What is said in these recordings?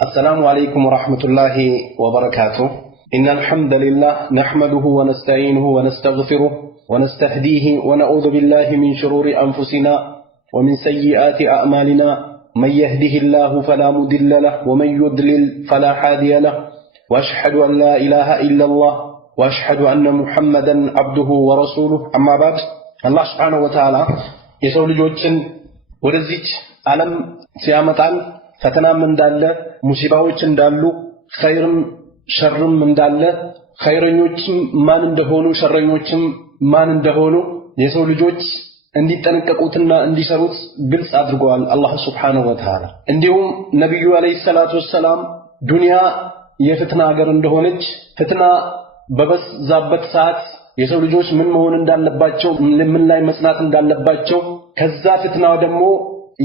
السلام عليكم ورحمة الله وبركاته. إن الحمد لله نحمده ونستعينه ونستغفره ونستهديه ونعوذ بالله من شرور أنفسنا ومن سيئات أعمالنا. من يهده الله فلا مضل له ومن يضلل فلا هادي له. وأشهد أن لا إله إلا الله وأشهد أن محمدا عبده ورسوله. أما بعد الله سبحانه وتعالى يسول جوجن ورزيج عالم سيامتان ፈተናም እንዳለ ሙሲባዎች እንዳሉ ኸይርም ሸርም እንዳለ ኸይረኞችም ማን እንደሆኑ ሸረኞችም ማን እንደሆኑ የሰው ልጆች እንዲጠነቀቁትና እንዲሰሩት ግልጽ አድርጓል አላህ Subhanahu Wa Ta'ala። እንዲሁም ነብዩ አለይሂ ሰላቱ ወሰለም ዱንያ የፍትና ሀገር እንደሆነች ፍትና በበዛበት ሰዓት የሰው ልጆች ምን መሆን እንዳለባቸው ምን ላይ መስራት እንዳለባቸው ከዛ ፍትናው ደግሞ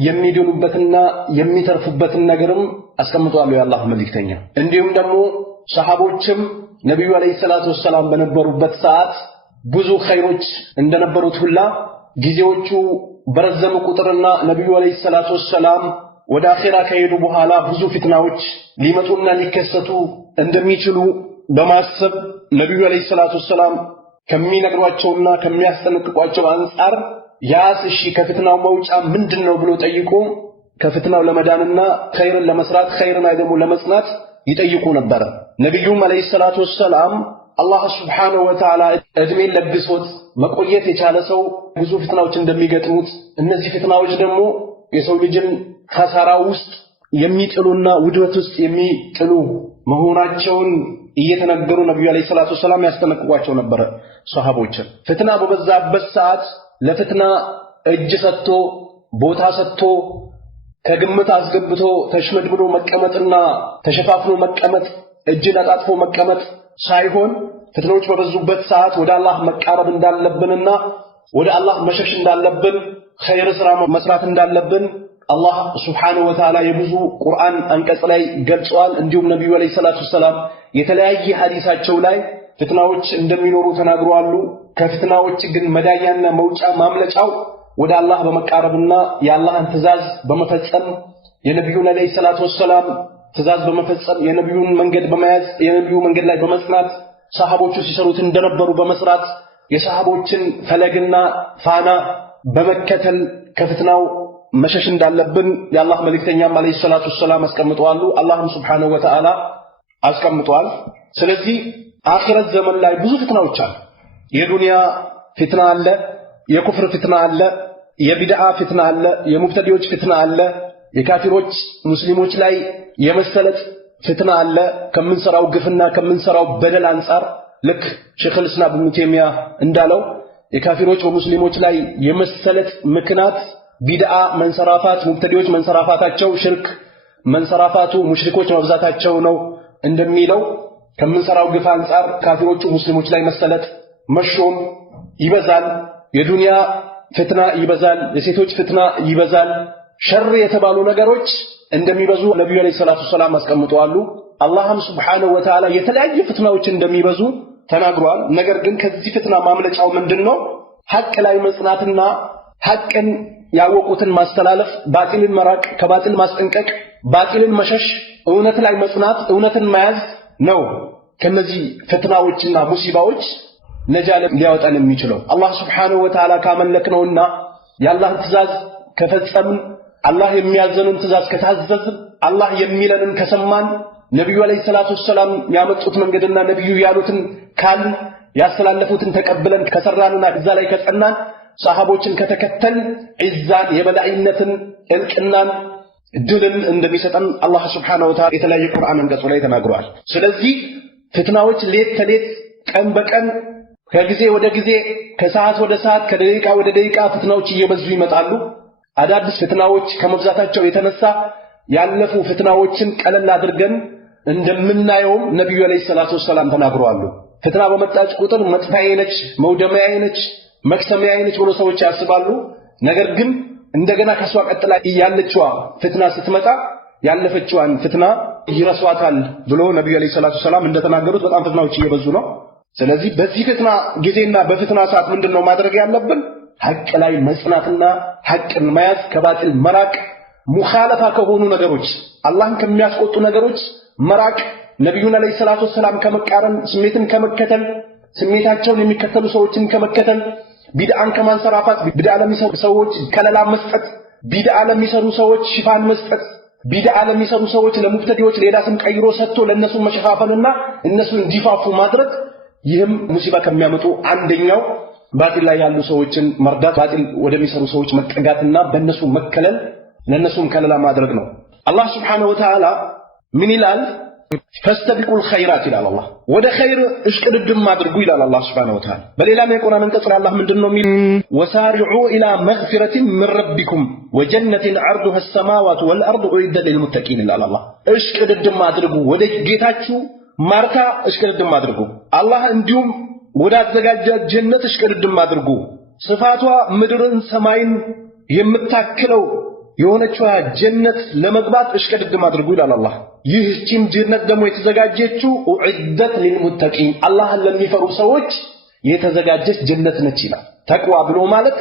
የሚድኑበትና የሚተርፉበትን ነገርም አስቀምጧል የአላህ መልእክተኛ። እንዲሁም ደግሞ ሰሃቦችም ነብዩ አለይሂ ሰላቱ ወሰለም በነበሩበት ሰዓት ብዙ ኸይሮች እንደነበሩት ሁላ ጊዜዎቹ በረዘሙ ቁጥርና ነብዩ አለይሂ ሰላቱ ወሰለም ወደ አኺራ ከሄዱ በኋላ ብዙ ፍትናዎች ሊመጡና ሊከሰቱ እንደሚችሉ በማሰብ ነብዩ አለይሂ ሰላቱ ወሰለም ከሚነግሯቸውና ከሚያስጠነቅቋቸው አንፃር ያስ እሺ ከፍትናው መውጫ ምንድነው ብሎ ጠይቆ ከፍትናው ለመዳንና ኸይርን ለመስራት ኸይርን አይደሙ ለመስናት ይጠይቁ ነበር። ነብዩም አለይሂ ሰላቱ ወሰለም አላህ Subhanahu Wa Ta'ala እድሜ ለግሶት መቆየት የቻለ ሰው ብዙ ፍትናዎች እንደሚገጥሙት እነዚህ ፍትናዎች ደግሞ የሰው ልጅን ኸሳራ ውስጥ የሚጥሉና ውድመት ውስጥ የሚጥሉ መሆናቸውን እየተነገሩ ነብዩ አለይሂ ሰላቱ ወሰለም ያስተነቅቋቸው ነበር ሷሃቦችን። ፍትና በበዛበት ሰዓት ለፍትና እጅ ሰጥቶ ቦታ ሰጥቶ ከግምት አስገብቶ ተሽመድምዶ መቀመጥና ተሸፋፍኖ መቀመጥ እጅን አጣጥፎ መቀመጥ ሳይሆን ፍትኖች በበዙበት ሰዓት ወደ አላህ መቃረብ እንዳለብንና ወደ አላህ መሸሽ እንዳለብን ኸይር ስራ መስራት እንዳለብን አላህ Subhanahu Wa Ta'ala የብዙ ቁርአን አንቀጽ ላይ ገልጿል። እንዲሁም ነብዩ አለይሂ ሰላቱ ወሰለም የተለያየ ሐዲሳቸው ላይ ፍትናዎች እንደሚኖሩ ተናግረዋል። ከፍትናዎች ግን መዳኛና መውጫ ማምለጫው ወደ አላህ በመቃረብና የአላህን ትእዛዝ በመፈጸም የነብዩን አለይሂ ሰላቱ ወሰለም ትእዛዝ በመፈጸም የነብዩን መንገድ በመያዝ የነብዩ መንገድ ላይ በመስራት ሰሃቦቹ ሲሰሩት እንደነበሩ በመስራት የሰሃቦችን ፈለግና ፋና በመከተል ከፍትናው መሸሽ እንዳለብን የአላህ መልእክተኛም አለይሂ ሰላቱ ወሰለም አስቀምጠዋል። አላህም Subhanahu Wa Ta'ala አስቀምጧል። ስለዚህ አኺረት ዘመን ላይ ብዙ ፍትናዎች አሉ። የዱንያ ፍትና አለ፣ የኩፍር ፍትና አለ፣ የቢድዓ ፍትና አለ፣ የሙብተዲዎች ፍትና አለ፣ የካፊሮች ሙስሊሞች ላይ የመሰለጥ ፍትና አለ። ከምንሰራው ግፍና ከምንሰራው በደል አንፃር ልክ ሼኽ الاسلام ኢብኑ ተይሚያ እንዳለው የካፊሮች በሙስሊሞች ላይ የመሰለጥ ምክንያት ቢድዓ መንሰራፋት ሙብተዲዎች መንሰራፋታቸው ሽርክ መንሰራፋቱ ሙሽሪኮች መብዛታቸው ነው እንደሚለው ከምንሰራው ግፍ አንፃር ካፊሮቹ ሙስሊሞች ላይ መሰለጥ መሾም ይበዛል። የዱንያ ፍትና ይበዛል፣ የሴቶች ፍትና ይበዛል። ሸር የተባሉ ነገሮች እንደሚበዙ ነብዩ አለይሂ ሰላቱ ወሰለም አስቀምጠዋል። አላህም Subhanahu Wa Ta'ala የተለያየ ፍትናዎች እንደሚበዙ ተናግሯል። ነገር ግን ከዚህ ፍትና ማምለጫው ምንድነው? ሐቅ ላይ መጽናትና ሐቅን ያወቁትን ማስተላለፍ፣ ባጢልን መራቅ፣ ከባጢል ማስጠንቀቅ፣ ባጢልን መሸሽ፣ እውነት ላይ መጽናት፣ እውነትን መያዝ ነው። ከነዚህ ፍትናዎችና ሙሲባዎች ነጃ ሊያወጣን የሚችለው አላህ Subhanahu Wa Ta'ala ካመለክነውና የአላህን ትእዛዝ ከፈጸምን አላህ የሚያዘንን ትእዛዝ ከታዘዝን አላህ የሚለንን ከሰማን ነብዩ አለይሂ ሰላቱ ወሰለም ያመጡት መንገድና ነብዩ ያሉትን ካል ያስተላለፉትን ተቀብለን ከሰራንና እዛ ላይ ከጸናን ሰሃቦችን ከተከተል ዒዛን የበላይነትን እልቅናን ድልን እንደሚሰጠን አላህ Subhanahu Wa Ta'ala የተለያየ ቁርአን አንቀጽ ላይ ተናግሯል። ስለዚህ ፍትናዎች ሌት ተሌት ቀን በቀን ከጊዜ ወደ ጊዜ ከሰዓት ወደ ሰዓት ከደቂቃ ወደ ደቂቃ ፍትናዎች እየበዙ ይመጣሉ። አዳዲስ ፍትናዎች ከመብዛታቸው የተነሳ ያለፉ ፍትናዎችን ቀለል አድርገን እንደምናየው ነብዩ አለይሂ ሰላቱ ወሰለም ተናግረዋል። ፍትና በመጣች ቁጥር መጥፋዬ ነች፣ መውደሚያዬ ነች፣ መክሰሚያዬ ነች ብሎ ሰዎች ያስባሉ። ነገር ግን እንደገና ከሷ ቀጥላ ያለችዋ ፍትና ስትመጣ ያለፈችዋን ፍትና ይረሷታል ብሎ ነብዩ አለይሂ ሰላቱ ወሰለም እንደተናገሩት በጣም ፍትናዎች እየበዙ ነው። ስለዚህ በዚህ ፍትና ጊዜና በፍትና ሰዓት ምንድነው ማድረግ ያለብን? ሐቅ ላይ መጽናትና ሐቅን መያዝ ከባጢል መራቅ ሙኻለፋ ከሆኑ ነገሮች አላህን ከሚያስቆጡ ነገሮች መራቅ ነብዩና አለይሂ ሰላቱ ወሰለም ከመቃረን ስሜትን ከመከተል ስሜታቸውን የሚከተሉ ሰዎችን ከመከተል ቢድዓን ከማንሰራፋት ቢድዓ ለሚሰሩ ሰዎች ከለላ መስጠት ቢድዓ ለሚሰሩ ሰዎች ሽፋን መስጠት ቢድዓ ለሚሰሩ ሰዎች ለሙብተዲዎች ሌላ ስም ቀይሮ ሰጥቶ ለነሱ መሸፋፈንና እነሱን እንዲፋፉ ማድረግ ይህም ሙሲባ ከሚያመጡ አንደኛው ባጢል ላይ ያሉ ሰዎችን መርዳት ባጢል ወደሚሰሩ ሰዎች መጠጋትና በእነሱ መከለል ለነሱም ከለላ ማድረግ ነው። አላህ Subhanahu Wa Ta'ala ምን ይላል? فاستبقوا الخيرات إلى الله وده خير اشقدم ማድርጉ ይላል አላህ Subhanahu Wa Ta'ala። በሌላም የቁርአን አንቀጽ ላይ አላህ ምንድነው የሚል? وسارعوا إلى مغفرة من ربكم وجنة عرضها السماوات والأرض أعدت للمتقين ይላል አላህ። اشقدم ማድርጉ ወደ ጌታችሁ ማርታ اشقدم ማድርጉ አላህ እንዲሁም ወደ አዘጋጀ ጀነት اشقدم ማድርጉ ስፋቷ ምድርን ሰማይን የምታክለው የሆነችው ጀነት ለመግባት እሽቅድድም አድርጉ ይላል አላህ። ይህቺም ጀነት ደግሞ የተዘጋጀችው ኡዕደት ለልሙተቂን አላህን ለሚፈሩ ሰዎች የተዘጋጀች ጀነት ነች ይላል። ተቅዋ ብሎ ማለት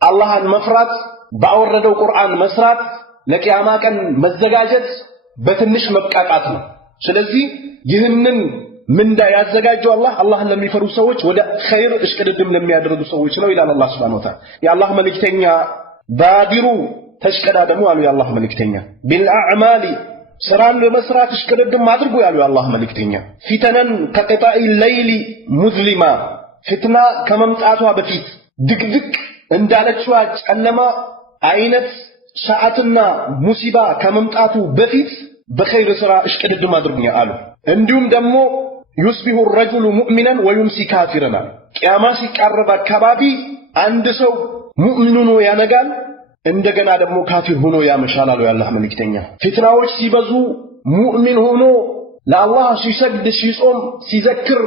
አላህን መፍራት ባወረደው ቁርአን መስራት ለቂያማ ቀን መዘጋጀት በትንሽ መብቃቃት ነው። ስለዚህ ይህንን ምንዳ ያዘጋጀው አላህን ለሚፈሩ ሰዎች ወደ ኸይር እሽቅድድም ለሚያደርጉ ሰዎች ነው ይላል አላህ Subhanahu Wa Ta'ala። የአላህ መልእክተኛ ባዲሩ ተሽቀዳደሙ አሉ የአላህ መልእክተኛ ቢልአዕማሊ ስራን በመስራት እሽቅድድም አድርጉ ያሉ የአላህ መልእክተኛ ፊተነን ከቀጣኢ ሌይሊ ሙዝሊማ ፍትና ከመምጣቷ በፊት ድቅድቅ እንዳለችዋ ጨለማ አይነት ሰዓትና ሙሲባ ከመምጣቱ በፊት በኸይር ስራ እሽቅድድም አድርጉ አሉ። እንዲሁም ደግሞ يصبح الرجل مؤمنا ويمسي كافرا ቂያማ ሲቃረብ አካባቢ አንድ ሰው ሙእሚን ሆኖ ያነጋል እንደገና ደግሞ ካፊር ሆኖ ያመሻል አሉ የአላህ መልእክተኛ። ፊትናዎች ሲበዙ ሙእሚን ሆኖ ለአላህ ሲሰግድ ሲጾም ሲዘክር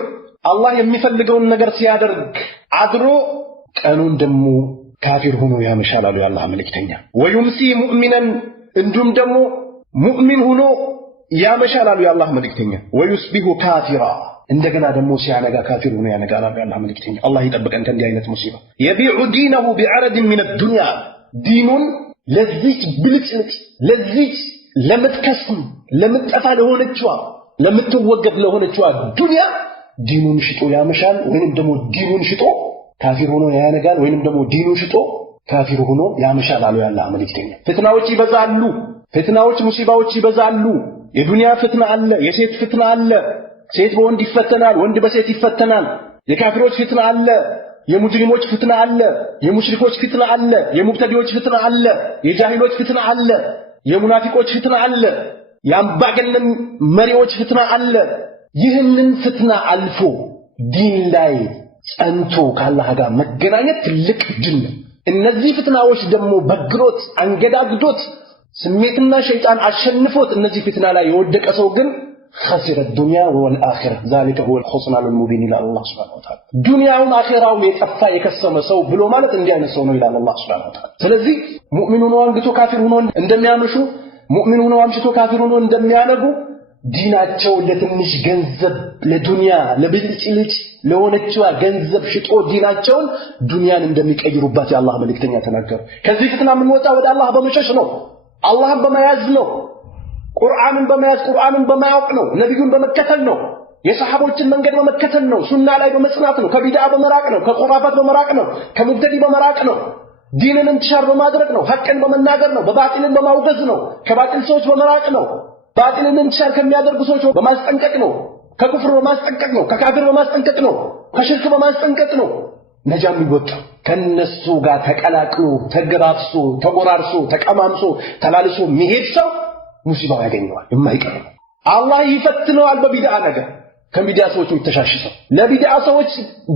አላህ የሚፈልገውን ነገር ሲያደርግ አድሮ ቀኑን ደግሞ ካፊር ሆኖ ያመሻል አሉ የአላህ መልእክተኛ። ወይምሲ ሙእሚናን እንዱም ደግሞ ሙእሚን ሆኖ ያመሻል አሉ የአላህ መልእክተኛ። ወይስቢሁ ካፊራ እንደገና ደግሞ ሲያነጋ ካፊር ሆኖ ያነጋል አሉ የአላህ መልእክተኛ። አላህ ይጠብቀን ከእንዲህ አይነት ሙሲባ። የቢዑ ዲነሁ ቢዐረድ ሚን الدنيا ዲኑን ለዚች ብልጭልጭ ለዚች ለምትከስም ለምትጠፋ ለሆነችዋ ለምትወገድ ለሆነችዋ ዱንያ ዲኑን ሽጦ ያመሻል ወይንም ደግሞ ዲኑን ሽጦ ካፊር ሆኖ ያነጋል ወይንም ደግሞ ዲኑን ሽጦ ካፊር ሆኖ ያመሻል አሉ የአላህ መልእክተኛ። ፍትናዎች ይበዛሉ፣ ፍትናዎች ሙሲባዎች ይበዛሉ። የዱንያ ፍትና አለ፣ የሴት ፍትና አለ፣ ሴት በወንድ ይፈተናል፣ ወንድ በሴት ይፈተናል። የካፊሮች ፍትና አለ፣ የሙጅሪሞች ፍትና አለ፣ የሙሽሪኮች ፍትና አለ፣ የሙብተዲዎች ፍትና አለ፣ የጃሂሎች ፍትና አለ፣ የሙናፊቆች ፍትና አለ፣ የአምባገነን መሪዎች ፍትና አለ። ይህንን ፍትና አልፎ ዲን ላይ ጸንቶ ከአላህ ጋር መገናኘት ትልቅ ድል ነው። እነዚህ ፍትናዎች ደግሞ በግሮት አንገዳግዶት ስሜትና ሸይጣን አሸንፎት እነዚህ ፍትና ላይ የወደቀ ሰው ግን خسر الدنيا والآخرة ذلك هو الخسران المبين إلى الله سبحانه وتعالى دنيا وآخرة ويتقفى يكسم سو بلو مالت اندي አይነት ሰው ነው ይላል አላህ Subhanahu Wa Ta'ala። ስለዚህ ሙእሚኑን ወንግቶ ካፊር ሆኖ እንደሚያመሹ ሙእሚኑን ወንግቶ ካፊር ሆኖ እንደሚያነጉ ዲናቸው ለትንሽ ገንዘብ ለዱንያ ለብልጭልጭ ለሆነችዋ ገንዘብ ሽጦ ዲናቸውን ዱንያን እንደሚቀይሩባት የአላህ መልእክተኛ ተናገሩ። ከዚህ ፍትና ምን ወጣ ወደ አላህ በመሸሽ ነው፣ አላህን በመያዝ ነው፣ ቁርአንን በመያዝ ቁርአንን በማያውቅ ነው፣ ነብዩን በመከተል ነው፣ የሰሃቦችን መንገድ በመከተል ነው፣ ሱና ላይ በመጽናት ነው፣ ከቢድዓ በመራቅ ነው፣ ከኹራፋት በመራቅ ነው፣ ከሙብተዲ በመራቅ ነው፣ ዲንን እንተሻር በማድረግ ነው፣ ሐቅን በመናገር ነው፣ በባጢልን በማውገዝ ነው፣ ከባጢል ሰዎች በመራቅ ነው፣ ባጢልን እንተሻር ከሚያደርጉ ሰዎች በማስጠንቀቅ ነው፣ ከኩፍር በማስጠንቀቅ ነው፣ ከካፊር በማስጠንቀቅ ነው፣ ከሽርክ በማስጠንቀቅ ነው ነጃም ይወጣ። ከነሱ ጋር ተቀላቅሎ ተገራፍሶ ተጎራርሶ ተቀማምሶ ተላልሶ የሚሄድ ሰው ሙሲባው ያገኘዋል የማይቀር ነው። አላህ ይፈትነዋል በቢድዓ ነገር ከቢድዓ ሰዎች የሚተሻሽሰው ለቢድዓ ሰዎች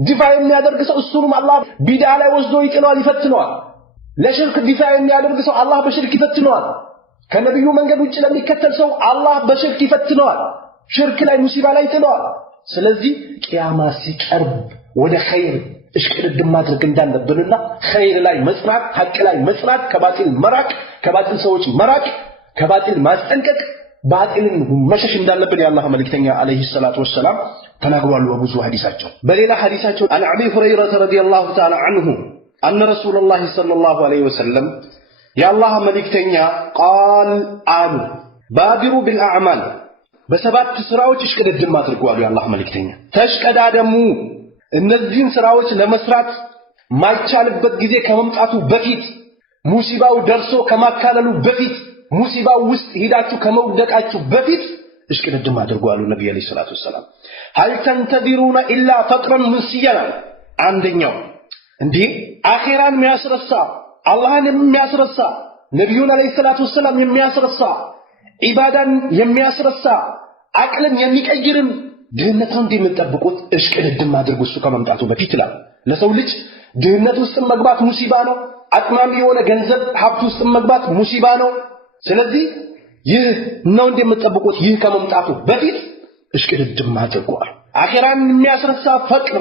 ዲፋ የሚያደርግ ሰው እሱንም አላህ ቢድዓ ላይ ወስዶ ይጥለዋል ይፈትነዋል። ለሽርክ ዲፋ የሚያደርግ ሰው አላህ በሽርክ ይፈትነዋል። ከነብዩ መንገድ ውጭ ለሚከተል ሰው አላህ በሽርክ ይፈትነዋል፣ ሽርክ ላይ ሙሲባ ላይ ይጥለዋል። ስለዚህ ቂያማ ሲቀርብ ወደ ኸይር እሽቅድድም ማድረግ እንዳለብንና ኸይር ላይ መጽናት ሐቅ ላይ መጽናት ከባጢል መራቅ ከባጢል ሰዎች መራቅ ከባጢል ማስጠንቀቅ ባጢልን መሸሽ እንዳለብን የአላህ መልእክተኛ አለይሂ ሰላቱ ወሰላም ተናግሯል በብዙ ሐዲሳቸው። በሌላ ሐዲሳቸው አን አቢ ሁረይራ ረዲየላሁ ተዓላ ዐንሁ አን ረሱላህ ሰለላሁ ዐለይሂ ወሰለም የአላህ መልእክተኛ ቃል አሉ ባዲሩ ቢልአዕማል በሰባት ስራዎች እሽቅድድም አድርጉ አሉ የአላህ መልእክተኛ። ተሽቀዳደሙ እነዚህን ስራዎች ለመስራት ማይቻልበት ጊዜ ከመምጣቱ በፊት ሙሲባው ደርሶ ከማካለሉ በፊት ሙሲባው ውስጥ ሄዳችሁ ከመውደቃችሁ በፊት እሽቅድድም አድርጉ አሉ ነብዩ አለይሂ ሰላቱ ወሰለም። هل تنتظرون الا فقرا منسيا አንደኛው እንዴ አኺራን የሚያስረሳ አላህን የሚያስረሳ ነብዩን አለይሂ ሰላቱ ወሰለም የሚያስረሳ ኢባዳን የሚያስረሳ አቅልን የሚቀይርን ድህነትን እንደምትጠብቁት እሽቅድድም አድርጉ እሱ ከመምጣቱ በፊት ይላል። ለሰው ልጅ ድህነት ውስጥ መግባት ሙሲባ ነው። አጥማሚ የሆነ ገንዘብ ሀብት ውስጥ መግባት ሙሲባ ነው። ስለዚህ ይህ ነው እንደምትጠብቁት ይህ ከመምጣቱ በፊት እሽቅድድም አድርጉ። አኺራን የሚያስረሳ ፈቅር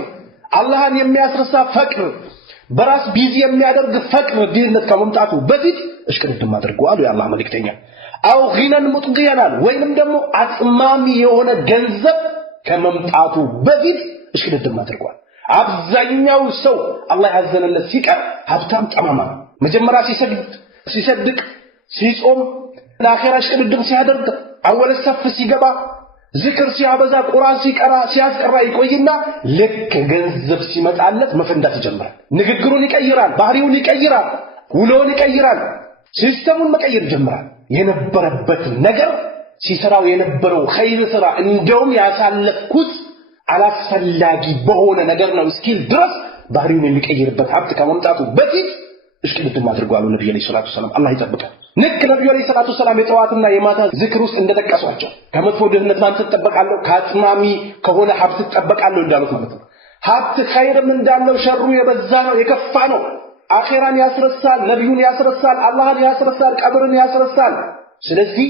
አላህን የሚያስረሳ ፈቅር በራስ ቢዚ የሚያደርግ ፈቅር ድህነት ከመምጣቱ በፊት እሽቅድድም አድርጉ አሉ የአላህ መልእክተኛ። አው ጊናን ሙጥጊያናል ወይንም ደግሞ አጥማሚ የሆነ ገንዘብ ከመምጣቱ በፊት እሽቅድድም አድርጓል። አብዛኛው ሰው አላህ ያዘነለት ሲቀር ሀብታም ጠማማ መጀመሪያ ሲሰድቅ ሲጾም ለአኺራ እሽቅድድም ሲያደርግ አወለ ሰፍ ሲገባ ዚክር ሲያበዛ ቁርአን ሲቀራ ሲያስቀራ ይቆይና ልክ ገንዘብ ሲመጣለት መፈንዳት ይጀምራል። ንግግሩን ይቀይራል፣ ባህሪውን ይቀይራል፣ ውሎውን ይቀይራል፣ ሲስተሙን መቀየር ይጀምራል። የነበረበት ነገር ሲሰራው የነበረው ኸይር ስራ እንደውም ያሳለፍኩት አላስፈላጊ በሆነ ነገር ነው እስኪል ድረስ ባህሪውን የሚቀይርበት ሀብት ከመምጣቱ በፊት እሽቅድድም አድርጉ አሉ ነብዩ አለይሂ ሰላቱ ወሰለም። አላህ ይጠብቃል። ልክ ነብዩ አለይሂ ሰላቱ ወሰለም የጠዋትና የማታ ዝክር ውስጥ እንደጠቀሷቸው ከመጥፎ ድህነት ማን ተጠበቃለሁ ከአጥማሚ ከሆነ ሀብት ተጠበቃለሁ እንዳሉት ማለት ነው። ሀብት ኸይርም እንዳለው ሸሩ የበዛ ነው የከፋ ነው። አኺራን ያስረሳል፣ ነብዩን ያስረሳል፣ አላህን ያስረሳል፣ ቀብርን ያስረሳል። ስለዚህ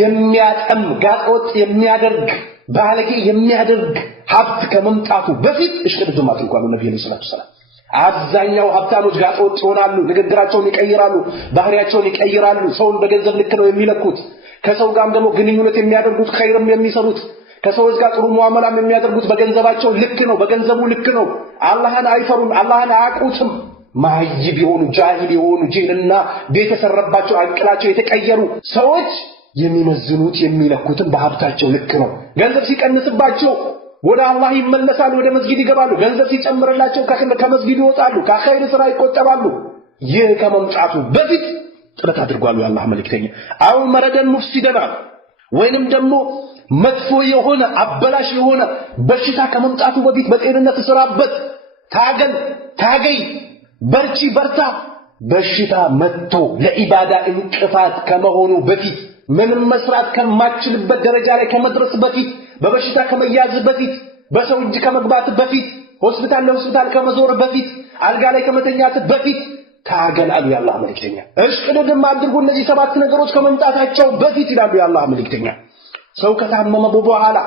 የሚያጠም ጋጠወጥ የሚያደርግ ባለጌ የሚያደርግ ሀብት ከመምጣቱ በፊት እሽቅድድም አድርጉ አሉ ነብዩ አለይሂ ሰላቱ ወሰለም። አብዛኛው ሀብታሞች ጋጠወጥ ይሆናሉ፣ ንግግራቸውን ይቀይራሉ፣ ባህሪያቸውን ይቀይራሉ። ሰውን በገንዘብ ልክ ነው የሚለኩት። ከሰው ጋርም ደግሞ ግንኙነት የሚያደርጉት ኸይርም የሚሰሩት ከሰዎች ጋር ጥሩ ሙአመላም የሚያደርጉት በገንዘባቸው ልክ ነው፣ በገንዘቡ ልክ ነው። አላህን አይፈሩም፣ አላህን አያውቁትም። ማይብ የሆኑ ጃሂል የሆኑ ጂልና ቤተሰረባቸው አንቅላቸው የተቀየሩ ሰዎች የሚመዝኑት የሚለኩትን በሀብታቸው ልክ ነው። ገንዘብ ሲቀንስባቸው ወደ አላህ ይመለሳሉ፣ ወደ መስጊድ ይገባሉ። ገንዘብ ሲጨምርላቸው ከመስጊድ ይወጣሉ፣ ከኸይር ስራ ይቆጠባሉ። ይህ ከመምጣቱ በፊት ጥረት አድርጓሉ የአላህ መልእክተኛ። አው መረደን ሙፍሲደና ወይንም ደግሞ መጥፎ የሆነ አበላሽ የሆነ በሽታ ከመምጣቱ በፊት በጤንነት ስራበት፣ ታገይ፣ በርቺ፣ በርታ። በሽታ መጥቶ ለኢባዳ እንቅፋት ከመሆኑ በፊት ምንም መስራት ከማችልበት ደረጃ ላይ ከመድረስ በፊት በበሽታ ከመያዝ በፊት በሰው እጅ ከመግባት በፊት ሆስፒታል ለሆስፒታል ከመዞር በፊት አልጋ ላይ ከመተኛት በፊት ታገል አሉ የአላህ መልእክተኛ። እሽቅድድም አድርጉ እነዚህ ሰባት ነገሮች ከመምጣታቸው በፊት ይላሉ የአላህ መልእክተኛ። ሰው ከታመመ በኋላ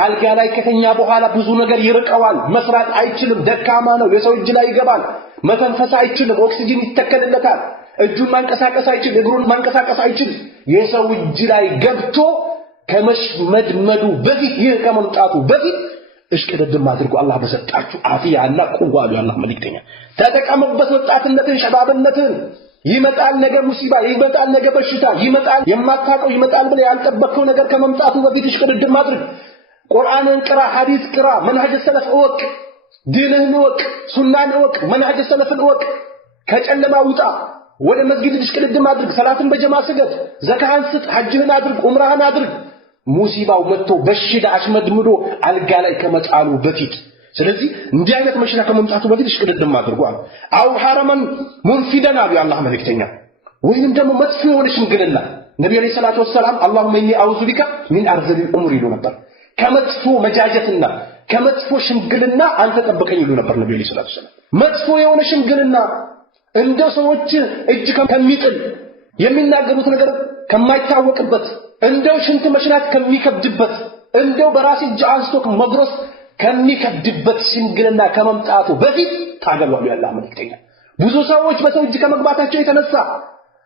አልጋ ላይ ከተኛ በኋላ ብዙ ነገር ይርቀዋል፣ መስራት አይችልም፣ ደካማ ነው፣ የሰው እጅ ላይ ይገባል፣ መተንፈስ አይችልም፣ ኦክሲጅን ይተከልለታል፣ እጁን ማንቀሳቀስ አይችልም፣ እግሩን ማንቀሳቀስ አይችልም። የሰው እጅ ላይ ገብቶ ከመሽመድመዱ በፊት ይህ ከመምጣቱ በፊት እሽቅድድም አድርጉ አላህ በሰጣችሁ አፊያና ቁዋ አሉ የአላህ መልእክተኛ። ተጠቀሙበት ወጣትነትን፣ ሸባብነትን። ይመጣል ነገ ሙሲባ፣ ይመጣል ነገ በሽታ፣ ይመጣል የማታውቀው ይመጣል ብለህ ያልጠበቅከው ነገር ከመምጣቱ በፊት እሽቅድድም አድርግ። ቁርአንን ቅራ፣ ሐዲስ ቅራ፣ መንሃጅ ሰለፍ እወቅ፣ ዲንህን እወቅ፣ ሱናን እወቅ፣ መንሃጅ ሰለፍን እወቅ። ከጨለማ ውጣ፣ ወደ መስጊድ እሽቅድድም አድርግ፣ ሰላትን በጀማ ስገድ፣ ዘካህን ስጥ፣ ሐጅህን አድርግ፣ ዑምራህን አድርግ። ሙሲባው መጥቶ በሽታ አሽመድምዶ አልጋ ላይ ከመጣሉ በፊት። ስለዚህ እንዲህ አይነት መሽታ ከመምጣቱ በፊት እሽቅድድም አድርጉ አሉ። አው ሐረመን ሙንፊደን አሉ የአላህ መልእክተኛ። ወይንም ደግሞ መጥፎ የሆነ ሽምግልና ነብዩ አለይሂ ሰላቱ ወሰላም አላሁመ ኢኒ አዑዙ ቢካ ሚን አርዘሊል ኡሙር ይሉ ነበር። ከመጥፎ መጃጀትና ከመጥፎ ሽምግልና አንተ ጠብቀኝ ይሉ ነበር ነብዩ አለይሂ ሰላቱ ወሰላም። መጥፎ የሆነ ሽምግልና እንደ ሰዎች እጅ ከሚጥል የሚናገሩት ነገር ከማይታወቅበት እንደው ሽንት መሽናት ከሚከብድበት እንደው በራስ እጅ አንስቶ መድረስ ከሚከብድበት ሽምግልና ከመምጣቱ በፊት ታገሉ አሉ የአላህ መልእክተኛ። ብዙ ሰዎች በሰው እጅ ከመግባታቸው የተነሳ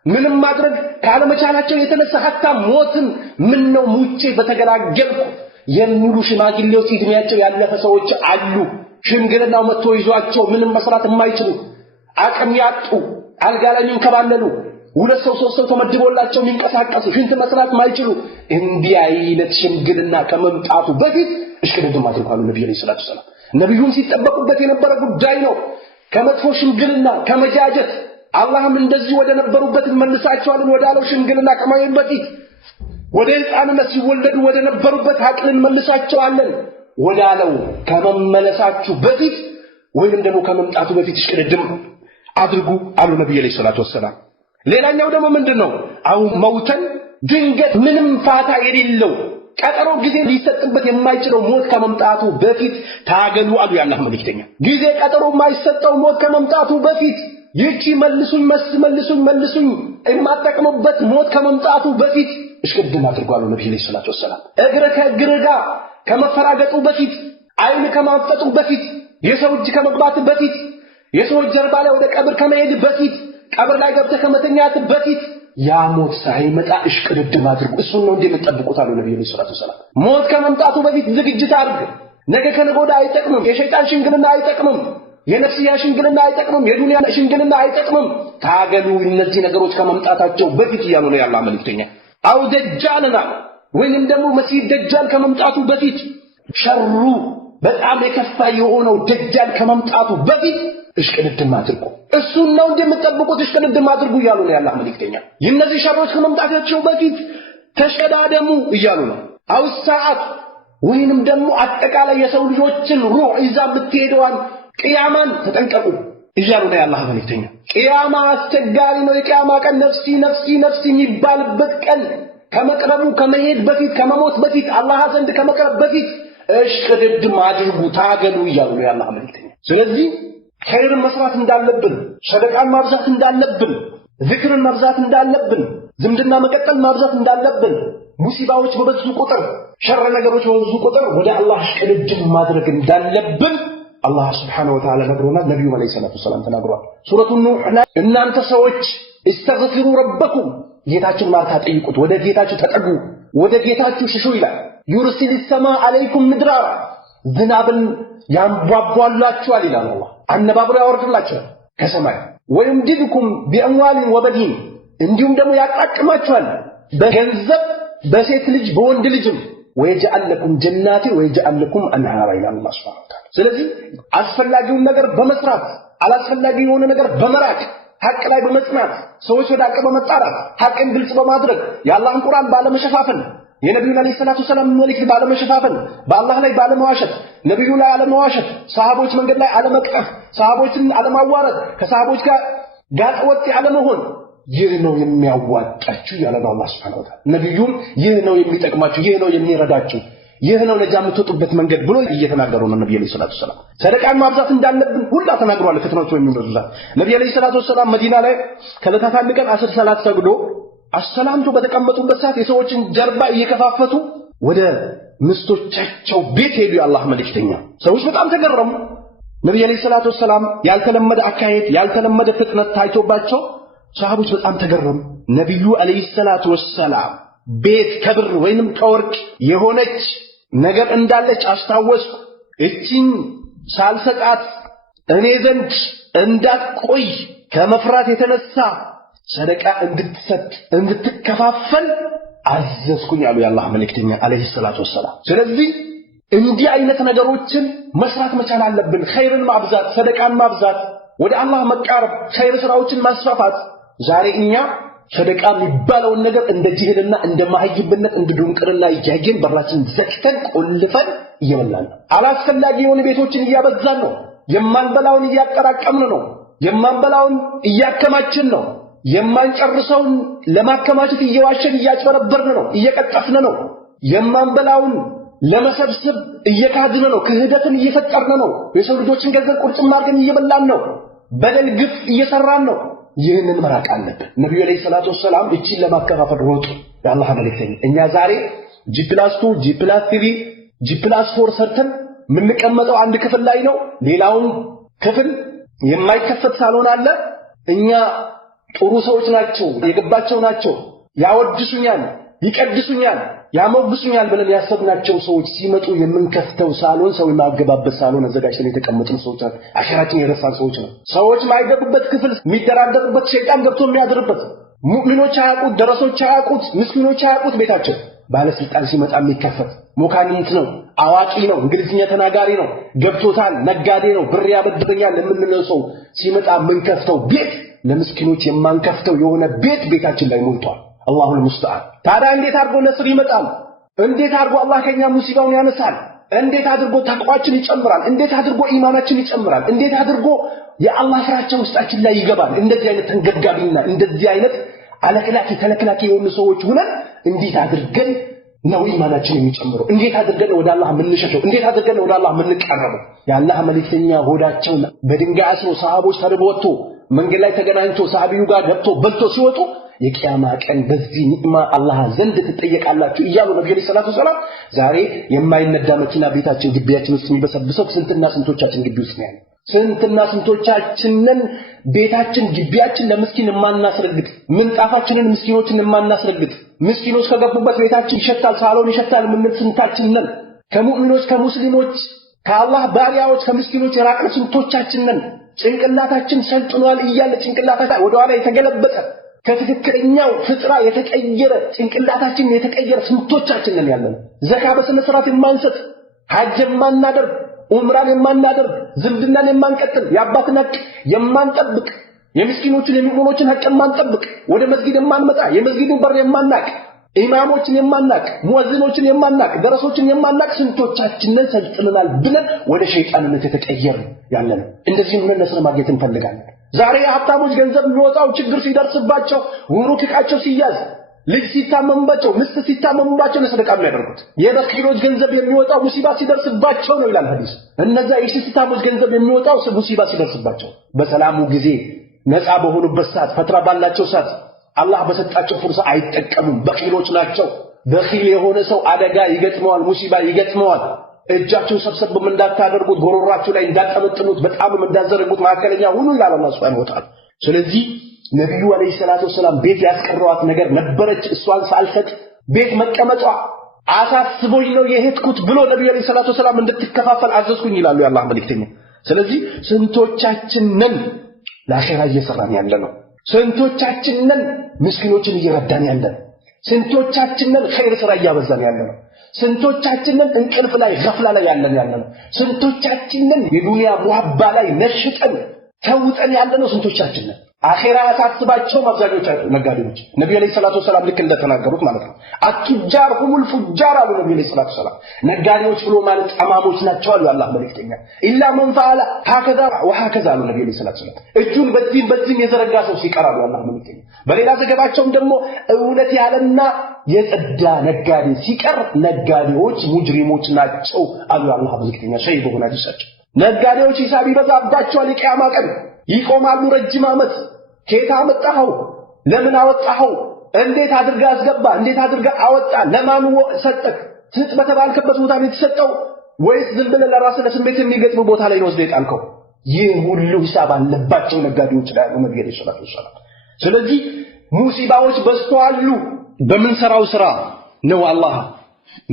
ምንም ማድረግ ካለመቻላቸው የተነሳ ሐታ ሞትን ምን ነው ሙቼ በተገላገልኩ የሚሉ ሽማግሌዎች እድሜያቸው ያለፈ ሰዎች አሉ። ሽምግልናው መጥቶ ይዟቸው ምንም መስራት የማይችሉ አቅም ያጡ አልጋ ላይ የሚንከባለሉ ሁለት ሰው ሶስት ሰው ተመድቦላቸው የሚንቀሳቀሱ ሽንት መስራት ማይችሉ እንዲህ አይነት ሽምግልና ከመምጣቱ በፊት እሽቅድድም አድርጓል ነብዩ ሰለላሁ ዐለይሂ ወሰለም። ነብዩም ሲጠበቁበት የነበረ ጉዳይ ነው። ከመጥፎ ሽምግልና ከመጃጀት አላህም እንደዚህ ወደ ነበሩበት መልሳቸዋልን ወዳለው ሽምግልና ከማየት በፊት ወደ ሕፃንነት ሲወለዱ ወደ ነበሩበት አቅልን መልሳቸዋለን ወዳለው ከመመለሳችሁ በፊት ወይንም ደግሞ ከመምጣቱ በፊት እሽቅድድም አድርጉ አሉ ነብዩ ሰለላሁ ዐለይሂ ወሰለም። ሌላኛው ደግሞ ምንድነው? አሁን መውተን ድንገት ምንም ፋታ የሌለው ቀጠሮ ጊዜ ሊሰጥበት የማይችለው ሞት ከመምጣቱ በፊት ታገሉ አሉ ያላህ መልእክተኛ። ጊዜ ቀጠሮ የማይሰጠው ሞት ከመምጣቱ በፊት ይቺ መልሱኝ የማጠቅሙበት ሞት ከመምጣቱ በፊት እሽቅድድም አድርጉ አሉ ነብዩ ሰለላሁ ዐለይሂ ወሰለም። እግረ ከእግር ጋር ከመፈራገጡ በፊት አይን ከማፍጠጡ በፊት የሰው እጅ ከመግባት በፊት የሰው ጀርባ ላይ ወደ ቀብር ከመሄድ በፊት ቀብር ላይ ገብተህ ከመተኛት በፊት ያ ሞት ሳይመጣ እሽቅድድም አድርጉ። እሱን ነው እንደምትጠብቁት አሉ ነብዩ ሰለላሁ ዐለይሂ ወሰለም። ሞት ከመምጣቱ በፊት ዝግጅት አድርግ። ነገ ከነገ ወዲያ አይጠቅምም። የሸይጣን ሽንግልና አይጠቅምም። የነፍስያ ሽንግልና አይጠቅምም። የዱንያ ሽንግልና አይጠቅምም። ታገሉ እነዚህ ነገሮች ከመምጣታቸው በፊት እያሉ ነው ያላህ መልእክተኛ። አው ደጃልና ወይንም ደግሞ መሲህ ደጃል ከመምጣቱ በፊት ሸሩ በጣም የከፋ የሆነው ደጃል ከመምጣቱ በፊት እሽቅድድም አድርጉ። እሱን ነው እንደምትጠብቁት እሽቅድድም አድርጉ እያሉ ነው ያላህ መልእክተኛ። እነዚህ ሸሮች ከመምጣታቸው በፊት ተሽቀዳደሙ እያሉ ነው። አው ሰዓት ወይንም ደግሞ አጠቃላይ የሰው ልጆችን ሩህ ይዛ ብትሄደዋን ቅያማን ተጠንቀቁ እያሉ ነው ያላህ መልእክተኛ። ቅያማ አስቸጋሪ ነው። የቅያማ ቀን ነፍሲ የሚባልበት ቀን ከመቅረቡ ከመሄድ በፊት ከመሞት በፊት አላህ ዘንድ ከመቅረብ በፊት እሽቅድድም አድርጉ ታገሉ እያሉ ነው ያላህ መልእክተኛ። ስለዚህ ኸይርን መስራት እንዳለብን፣ ሰደቃን ማብዛት እንዳለብን፣ ዚክርን ማብዛት እንዳለብን፣ ዝምድና መቀጠል ማብዛት እንዳለብን፣ ሙሲባዎች በበዙ ቁጥር ሸር ነገሮች በበዙ ቁጥር ወደ አላህ እሽቅድድም ማድረግ እንዳለብን አላህ Subhanahu Wa Ta'ala ነግሮናል። ነብዩ መለይሂ ሰላቱ ሰላም ተናግሯል። ሱረቱ ኑህ ላይ እናንተ ሰዎች استغفروا ربكم ጌታችሁን ማርታ ጠይቁት፣ ወደ ጌታችሁ ተጠጉ፣ ወደ ጌታችሁ ሽሹ ይላል። يرسل السماء عليكم مدرارا ዝናብን ያንቧቧላችኋል ይላል አላህ። አነባብሮ ያወርድላችኋል ከሰማይ። ወይምድድኩም ቢአምዋል ወበኒን እንዲሁም ደግሞ ያጣቅማችኋል በገንዘብ በሴት ልጅ በወንድ ልጅም። ወይጀዐል ለኩም ጀናቲ ወይጀዐል ለኩም አንሃራ ይላል አላህ Subhanahu Wa Ta'ala። ስለዚህ አስፈላጊውን ነገር በመስራት አላስፈላጊ የሆነ ነገር በመራቅ ሐቅ ላይ በመጽናት ሰዎች ወደ ሐቅ በመጣራት ሐቅን ግልጽ በማድረግ የአላህን ቁርአን ባለመሸፋፈን የነብዩን አለይሂ ሰላቱ ሰላም መልእክት ባለመሸፋፈን በአላህ ላይ ባለመዋሸት ነብዩ ላይ አለመዋሸት ሰሃቦች መንገድ ላይ አለመቅጠፍ ሰሃቦችን አለማዋረድ ከሰሃቦች ጋር ጋጠወጥ ያለመሆን ይህ ነው የሚያዋጣችሁ ያለው አላህ Subhanahu Wa Ta'ala። ነብዩም ይህ ነው የሚጠቅማችሁ ይህ ነው የሚረዳችሁ ይህ ነው ነጃ የምትወጡበት መንገድ ብሎ እየተናገሩ ነው ነብዩ አለይሂ ሰላቱ ሰላም። ሰደቃን ማብዛት እንዳለብን ሁላ ተናግሯል። ፍትኖቹ የሚመዙዛ ነብዩ አለይሂ ሰላቱ ሰላም መዲና ላይ ከለታት አንድ ቀን 10 ሰላት ሰግዶ አሰላምቱ በተቀመጡበት ሰዓት የሰዎችን ጀርባ እየከፋፈቱ ወደ ምስቶቻቸው ቤት ሄዱ የአላህ መልእክተኛ። ሰዎች በጣም ተገረሙ። ነብዩ አለይሂ ሰላቱ ሰላም ያልተለመደ አካሄድ ያልተለመደ ፍጥነት ታይቶባቸው ሰሃቦች በጣም ተገረሙ። ነብዩ አለይሂ ሰላቱ ሰላም ቤት ከብር ወይንም ከወርቅ የሆነች ነገር እንዳለች አስታወስኩ። እቺን ሳልሰጣት እኔ ዘንድ እንዳትቆይ ከመፍራት የተነሳ ሰደቃ እንድትሰጥ እንድትከፋፈል አዘዝኩኝ አሉ የአላህ መልእክተኛ አለይሂ ሰላቱ ወሰላም። ስለዚህ እንዲህ አይነት ነገሮችን መስራት መቻል አለብን። ኸይርን ማብዛት፣ ሰደቃን ማብዛት፣ ወደ አላህ መቃረብ፣ ኸይር ስራዎችን ማስፋፋት። ዛሬ እኛ ሰደቃ የሚባለውን ነገር እንደ ጅህልና እንደ ማህይብነት እንደ ድንቁርና እያየን በራችን ዘግተን ቆልፈን እየበላን ነው። አላስፈላጊ የሆኑ ቤቶችን እያበዛን ነው። የማንበላውን እያጠራቀምን ነው። የማንበላውን እያከማችን ነው። የማንጨርሰውን ለማከማቸት እየዋሸን እያጭበረበርን ነው፣ እየቀጠፍን ነው። የማንበላውን ለመሰብሰብ እየካድን ነው፣ ክህደትን እየፈጠርን ነው። የሰው ልጆችን ገንዘብ ቁርጥም አድርገን እየበላን ነው። በደል ግፍ እየሰራን ነው። ይህንን መራቅ አለብን። ነብዩ አለይሂ ሰላቱ ሰላም እቺን ለማከፋፈል ሮጡ የአላህ መልእክተኛ። እኛ ዛሬ G+2 G+3 G+4 ሰርተን የምንቀመጠው አንድ ክፍል ላይ ነው። ሌላውን ክፍል የማይከፈት ሳሎን አለ። እኛ ጥሩ ሰዎች ናቸው የገባቸው ናቸው ያወድሱኛል ይቀድሱኛል ያሞግሱኛል ብለን ያሰብናቸው ሰዎች ሲመጡ የምንከፍተው ሳሎን ሰው የማገባበት ሳሎን አዘጋጅተን የተቀመጥን ሰዎች አኺራችን የረሳን ሰዎች ነው። ሰዎች ማይገቡበት ክፍል የሚደራደሩበት ሸይጣን ገብቶ የሚያድርበት ሙእሚኖች አያውቁት፣ ደረሶች አያውቁት፣ ምስኪኖች አያውቁት ቤታቸው። ባለስልጣን ሲመጣ የሚከፈት ሞካኒት ነው፣ አዋቂ ነው፣ እንግሊዝኛ ተናጋሪ ነው፣ ገብቶታል፣ ነጋዴ ነው፣ ብር ያበድረኛል የምንለው ሰው ሲመጣ የምንከፍተው ቤት ለምስኪኖች የማንከፍተው የሆነ ቤታችን ላይ ሞልቷል። አላሁል ሙስተዓን። ታዲያ እንዴት አድርጎ ነስር ይመጣል? እንዴት አድርጎ አላህ ከኛ ሙሲባውን ያነሳል? እንዴት አድርጎ ተቅዋችን ይጨምራል? እንዴት አድርጎ ኢማናችን ይጨምራል? እንዴት አድርጎ የአላህ ፍራቻ ውስጣችን ላይ ይገባል? እንደዚህ አይነት ተንገብጋቢና እንደዚህ አይነት ተለክላኪ የሆኑ ሰዎች ሆነን እንዴት አድርገን ነው ኢማናችን የሚጨምረው? እንዴት አድርገን ወደ አላህ የምንሸሸው? እንዴት አድርገን ወደ አላህ የምንቀርበው? የአላህ መልእክተኛ ሆዳቸውን በድንጋይ አስሮ ሰሃቦች ተርበውቶ መንገድ ላይ ተገናኝቶ ሰሃቢዩ ጋር ገብቶ በልቶ ሲወጡ የቂያማ ቀን በዚህ ኒዕማ አላህ ዘንድ ትጠየቃላችሁ እያሉ ነብዩ ሰለላሁ ዐለይሂ ወሰለም ዛሬ የማይነዳ መኪና ቤታችን ግቢያችን ውስጥ የሚበሰብሰው ስንትና ስንቶቻችን ግቢ ውስጥ ነው ያለው? ስንትና ስንቶቻችንን ቤታችን ግቢያችን ለምስኪን የማናስረግጥ፣ ምንጣፋችንን ምስኪኖችን የማናስረግጥ፣ ምስኪኖች ከገቡበት ቤታችን ይሸታል፣ ሳሎን ይሸታል ምን ስንታችን ነን? ከሙእሚኖች ከሙስሊሞች ከአላህ ባሪያዎች ከምስኪኖች የራቅን ስንቶቻችን ነን? ጭንቅላታችን ሰልጥኗል እያለ ጭንቅላታችን ወደ ኋላ የተገለበጠ ከትክክለኛው ፍጥራ የተቀየረ ጭንቅላታችን የተቀየረ ስንቶቻችን ነን ያለን? ዘካ በስነ ስርዓት የማንሰጥ፣ ሐጅ የማናደርግ፣ ዑምራን የማናደርግ፣ ዝምድናን የማንቀጥል፣ የአባትን ሐቅ የማንጠብቅ፣ የምስኪኖችን የሚሞኖችን ሐቅ የማንጠብቅ፣ ወደ መስጊድ የማንመጣ፣ የመስጊድን በር የማናቅ፣ ኢማሞችን የማናቅ፣ ሙአዚኖችን የማናቅ፣ ደረሶችን የማናቅ ስንቶቻችንን ሰልጥነናል ብለን ወደ ሸይጣንነት የተቀየረ ያለን? እንደዚህ ምን ነስር ማግኘት እንፈልጋለን? ዛሬ ሀብታሞች ገንዘብ የሚወጣው ችግር ሲደርስባቸው፣ ውሩክ ዕቃቸው ሲያዝ፣ ልጅ ሲታመምባቸው፣ ምስት ሲታመምባቸው ለሰደቃ የሚያደርጉት። የበኪሎች ገንዘብ የሚወጣው ሙሲባ ሲደርስባቸው ነው ይላል ሐዲስ። እነዛ የሽስታሞች ገንዘብ የሚወጣው ሙሲባ ሲደርስባቸው፣ በሰላሙ ጊዜ ነፃ በሆኑበት ሰዓት፣ ፈትራ ባላቸው ሰዓት አላህ በሰጣቸው ፍርሳ አይጠቀሙም። በኪሎች ናቸው። በኪል የሆነ ሰው አደጋ ይገጥመዋል፣ ሙሲባ ይገጥመዋል። እጃችሁን ሰብሰብም እንዳታደርጉት፣ ጎሮራችሁ ላይ እንዳጠመጥኑት፣ በጣምም እንዳዘረጉት መካከለኛ ሁሉ ይላል አላህ ሱብሓነሁ ወተዓላ። ስለዚህ ነብዩ አለይሂ ሰላቱ ወሰላም ቤት ያስቀረዋት ነገር ነበረች። እሷን ሳልሰጥ ቤት መቀመጧ አሳስቦኝ ነው የሄድኩት ብሎ ነብዩ አለይሂ ሰላቱ ወሰላም እንድትከፋፈል አዘዝኩኝ ይላሉ የአላህ መልእክተኛ። ስለዚህ ስንቶቻችንን ለአኺራ እየሰራን ያለነው? ስንቶቻችንን ምስኪኖችን እየረዳን ያለነው? ስንቶቻችንን ኸይር ስራ እያበዛን ያለነው? ስንቶቻችንን እንቅልፍ ላይ ገፍላ ላይ ያለነው? ስንቶቻችንን የዱንያ ሙሐባ ላይ ነሽጠን ተውጠን ያለነው? ስንቶቻችንን አኺራ ያሳስባቸው አብዛኞቹ ነጋዴዎች ነብዩ አለይሂ ሰላቱ ወሰላም ልክ እንደተናገሩት ማለት ነው። አቱጃር ሁሙል ፉጃር አሉ ነብዩ አለይሂ ሰላቱ ወሰላም። ነጋዴዎች ብሎ ማለት ጠማሞች ናቸው አሉ አላህ መልእክተኛ። ኢላ መን ፈዓለ ሀከዛ ወሀከዛ አሉ ነብዩ አለይሂ ሰላቱ ወሰላም። እጁን በዚህም የዘረጋ ሰው ሲቀር አሉ አላህ መልእክተኛ። በሌላ ዘገባቸውም ደግሞ እውነት ያለና የጸዳ ነጋዴ ሲቀር ነጋዴዎች ሙጅሪሞች ናቸው አሉ አላህ መልእክተኛ። ሸይ በሆነ ሐዲሳቸው ነጋዴዎች ሂሳብ ይበዛባቸዋል የቂያማ ቀን ይቆማሉ ረጅም ዓመት። ከየት አመጣኸው? ለምን አወጣኸው? እንዴት አድርጋ አስገባ? እንዴት አድርጋ አወጣ? ለማን ሰጠክ? ስጥ በተባልከበት ቦታ ላይ ተሰጠው ወይስ ዝም ብለህ ለራስህ ለስሜት የሚገጥም ቦታ ላይ ነው ወስደህ ጣልከው? ይህ ሁሉ ሂሳብ አለባቸው ነጋዴዎች ላይ ነው ነብዩ ሰለላሁ ዐለይሂ ወሰለም። ስለዚህ ሙሲባዎች በዝተዋል። በምንሰራው ስራ ነው አላህ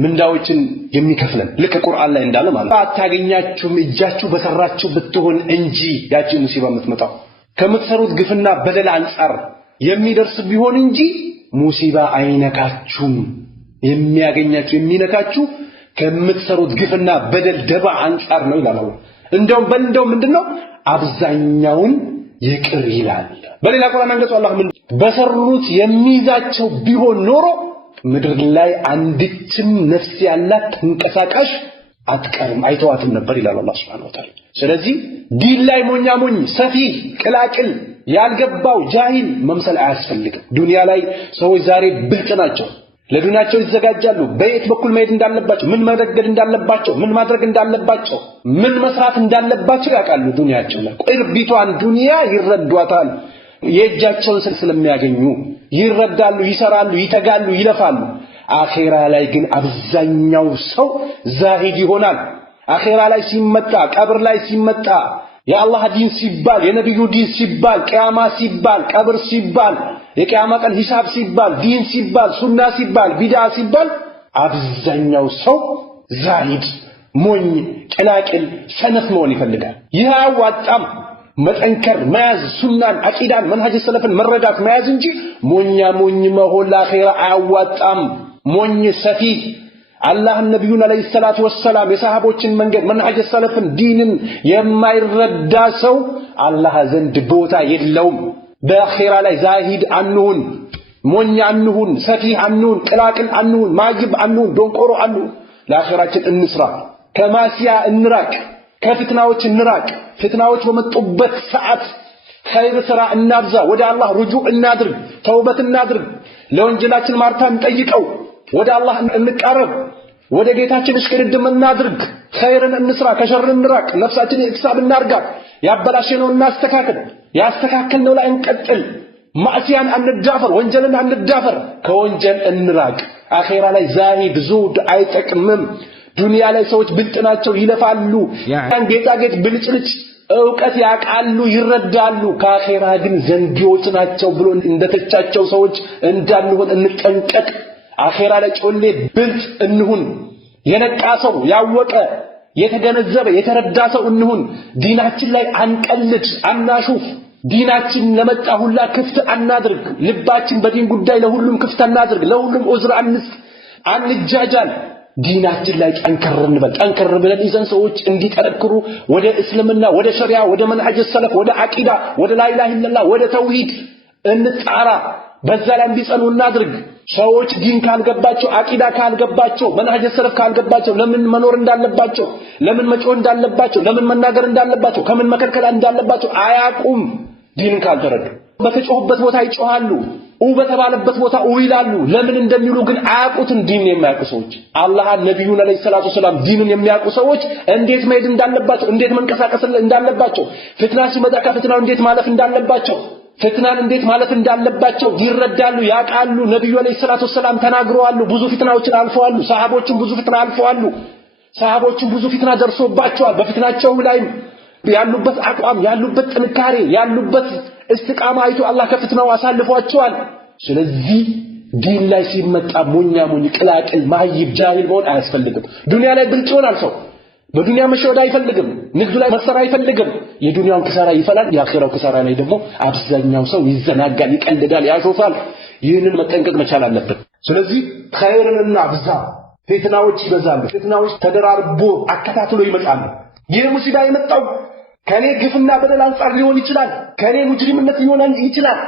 ምንዳዎችን የሚከፍለን። ልክ ቁርአን ላይ እንዳለ ማለት አታገኛችሁም እጃችሁ በሰራችሁ ብትሆን እንጂ ያቺ ሙሲባ የምትመጣው ከምትሰሩት ግፍና በደል አንፃር የሚደርስ ቢሆን እንጂ ሙሲባ አይነካችሁም። የሚያገኛችሁ የሚነካችሁ ከምትሰሩት ግፍና በደል ደባ አንፃር ነው ይላል። እንደው ምንድነው አብዛኛውን ይቅር ይላል። በሌላ ቁርአን አንቀጽ አላህ ምን በሰሩት የሚይዛቸው ቢሆን ኖሮ ምድር ላይ አንድችም ነፍስ ያላት ተንቀሳቃሽ አትቀርም አይተዋትም ነበር ይላል አላህ Subhanahu Wa Ta'ala። ስለዚህ ዲን ላይ ሞኝ ሰፊህ ቅላቅል ያልገባው ጃሂል መምሰል አያስፈልግም። ዱንያ ላይ ሰዎች ዛሬ ብልጥ ናቸው፣ ለዱንያቸው ይዘጋጃሉ። በየት በኩል መሄድ እንዳለባቸው፣ ምን መረገድ እንዳለባቸው፣ ምን ማድረግ እንዳለባቸው፣ ምን መስራት እንዳለባቸው ያውቃሉ። ዱንያቸው ላይ ቁርቢቷን ዱንያ ይረዷታል። የእጃቸውን ስለሚያገኙ ይረዳሉ፣ ይሰራሉ፣ ይተጋሉ፣ ይለፋሉ። አኺራ ላይ ግን አብዛኛው ሰው ዛሂድ ይሆናል። አኺራ ላይ ሲመጣ፣ ቀብር ላይ ሲመጣ፣ የአላህ ዲን ሲባል፣ የነብዩ ዲን ሲባል፣ ቂያማ ሲባል፣ ቀብር ሲባል፣ የቂያማ ቀን ሂሳብ ሲባል፣ ዲን ሲባል፣ ሱና ሲባል፣ ቢድዓ ሲባል አብዛኛው ሰው ዛሂድ፣ ሞኝ፣ ቅላቅል፣ ሰነፍ መሆን ይፈልጋል። ይህ አያዋጣም። መጠንከር መያዝ ሱናን አቂዳን መንሃጅ ሰለፍን መረዳት መያዝ እንጂ ሞኝ መሆን ለአኺራ አያዋጣም ሞኝ ሰፊ አላህ ነብዩን አለይሂ ሰላቱ ወሰለም የሰሃቦችን መንገድ መንሃጅ ሰለፍን ዲንን የማይረዳ ሰው አላህ ዘንድ ቦታ የለውም በአኺራ ላይ ዛሂድ አንሁን ሞኝ አንሁን ሰፊ አንሁን ቅላቅል አንሁን ማጅብ አንሁን ዶንቆሮ አንሁን ለአኺራችን እንስራ ከማሲያ እንራቅ ከፍትናዎች እንራቅ ፍትናዎች በመጡበት ሰዓት ኸይር ስራ እናብዛ ወደ አላህ ሩጁዕ እናድርግ ተውበት እናድርግ ለወንጀላችን ማርታን ጠይቀው ወደ አላህ እንቀርብ ወደ ጌታችን እሽቅድድም እናድርግ ኸይርን እንስራ ከሸር እንራቅ ነፍሳችንን ኢክሳብ እናርጋት ያበላሸነው እናስተካክል ያስተካከልነው ላይ እንቀጥል ማዕሲያን አንዳፈር ወንጀልን አንዳፈር ከወንጀል እንራቅ አኺራ ላይ ዛሂድ ዙድ አይጠቅምም ዱንያ ላይ ሰዎች ብልጥ ናቸው ይለፋሉ ያን ጌጣጌጥ ብልጭልጭ ዕውቀት ያቃሉ ይረዳሉ ከአኺራ ግን ዘንጊዎች ናቸው ብሎ እንደተቻቸው ሰዎች እንዳንሆን እንጠንቀቅ አኺራ ላይ ጮሌ ብልጥ እንሁን የነቃ ሰው ያወቀ የተገነዘበ የተረዳ ሰው እንሁን ዲናችን ላይ አንቀልድ አናሹፍ ዲናችን ለመጣ ሁላ ክፍት አናድርግ ልባችን በዲን ጉዳይ ለሁሉም ክፍት አናድርግ ለሁሉም ዑዝር አንጃጃል ዲናችን ላይ ጠንከር ብለን ይዘን ሰዎች እንዲጠረክሩ ወደ እስልምና ወደ ሸሪዓ ወደ መንሃጅ ሰለፍ ወደ አቂዳ ወደ ላኢላሃ ኢላላህ ወደ ተውሂድ እንጣራ በዛ ላይ እንዲጸኑ እናድርግ ሰዎች ዲን ካልገባቸው አቂዳ ካልገባቸው መንሃጅ ሰለፍ ካልገባቸው ለምን መኖር እንዳለባቸው ለምን መጮህ እንዳለባቸው ለምን መናገር እንዳለባቸው ከምን መከልከል እንዳለባቸው አያቁም ዲን ካልተረዱ በተጮህበት ቦታ ይጮሃሉ በተባለበት ቦታ ይላሉ ለምን እንደሚሉ ግን አያቁትን ዲን የሚያውቁ ሰዎች አላህ ነብዩን አለይሂ ሰላቱ ሰላም ዲኑን የሚያውቁ ሰዎች እንዴት መሄድ እንዳለባቸው እንዴት መንቀሳቀስ እንዳለባቸው ፍትና ሲመጣ ከፍትናው እንዴት ማለፍ እንዳለባቸው ፍትናን እንዴት ማለፍ እንዳለባቸው ይረዳሉ ያቃሉ ነብዩ አለይሂ ሰላቱ ሰላም ተናግረዋል ብዙ ፍትናዎችን አልፈዋል ሰሃቦችን ብዙ ፍትና አልፈዋል ሰሃቦችን ብዙ ፍትና ደርሶባቸዋል በፍትናቸው ላይ ያሉበት አቋም ያሉበት ጥንካሬ ያሉበት استقامه አይቶ አላህ ከፍትናው አሳልፏቸዋል ስለዚህ ዲን ላይ ሲመጣ ሞኝ ቅላቅል ማይብ ጃሂል መሆን አያስፈልግም ዱንያ ላይ ብልጥ ይሆናል ሰው በዱንያ መሸወድ አይፈልግም ንግዱ ላይ መሰራ አይፈልግም የዱንያውን ክሳራ ይፈላል የአኺራው ክሳራ ላይ ደግሞ አብዛኛው ሰው ይዘናጋል ይቀልዳል ያሾፋል ይህንን መጠንቀቅ መቻል አለበት ስለዚህ ኸይርንና ብዛ ፍትናዎች ይበዛሉ ፍትናዎች ተደራርቦ አከታትሎ ይመጣሉ ይህ ሙሲባ የመጣው ከኔ ግፍና በደል አንፃር ሊሆን ይችላል ከኔ ሙጅሪምነት ሊሆን ይችላል